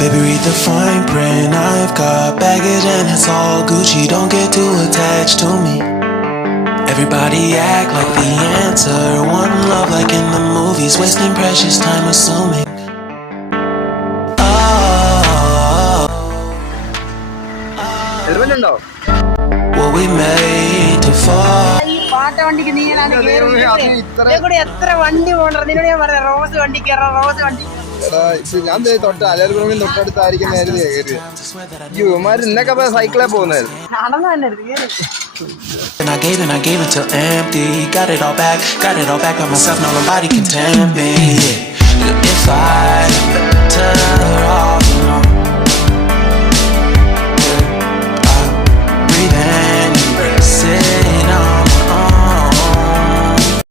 Baby, read the fine print. I've got baggage and it's all Gucci. Don't get too attached to me. Everybody act like the answer. One love like in the movies. Wasting precious time assuming. What we made to fall. പാട്ട വണ്ടിക്ക് നീയാണ് കൂടി എത്ര വണ്ടി പോകണ്ട നിന്നോട് ഞാൻ പറയാം റോസ് വണ്ടി കയറാം റോസ് വണ്ടി ഞാൻ തൊട്ട് അലർഗുണി തൊട്ടടുത്തായിരിക്കുന്നതായിരുന്നു ഇവന്മാര് ഇന്നൊക്കെ സൈക്കിളെ പോകുന്നത് നടന്നു തന്നെ And I gave it till empty. Got it all back by myself. Now nobody can tempt me. If I turn